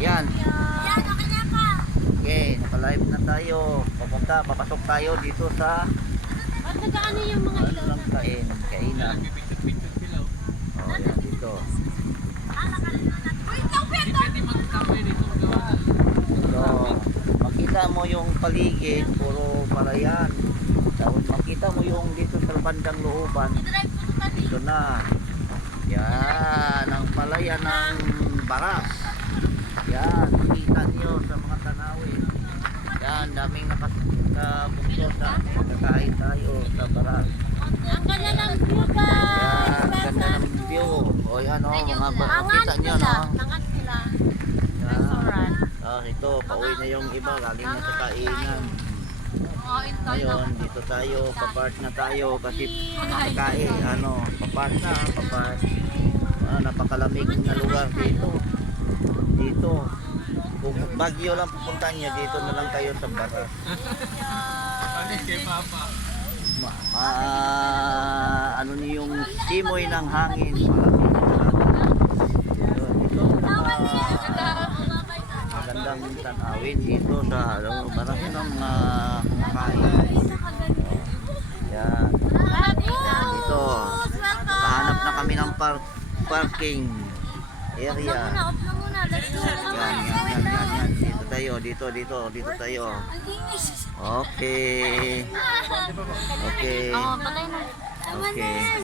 Yan. Okay, naka-live na tayo. Papasok tayo dito sa Ba't nagaano yung mga ilaw na? kainan. Oh, yan dito. So, makita mo yung paligid, puro palayan. Tapos makita mo yung dito sa bandang looban. Dito na. Yan, ang palayan ng Baras. Yan, makita nyo sa mga tanawin. Yan, daming nakabungkot na magkakain tayo sa Baras. Ang ganda ng view, guys! Yan, ganda ng view. O yan o, mga makita nyo no. Nangat sila. Yan. Restaurant. Ito, pauwi na yung iba, galing na sa kainan. Ngayon, dito tayo, papart na tayo kasi kakain, papart na, papart. Napakalamig na lugar dito. Dito. Kung Baguio lang pupuntahan nyo, dito na lang kayo sa Baras. Ano niyo yung simoy ng hangin. Dito magandang tanawin dito sa Baras ng mga kumakain. Yan. Dito. Pahanap na kami ng parking area. Yan. Dito tayo. Okay. Okay. Oh, patay na. Okay.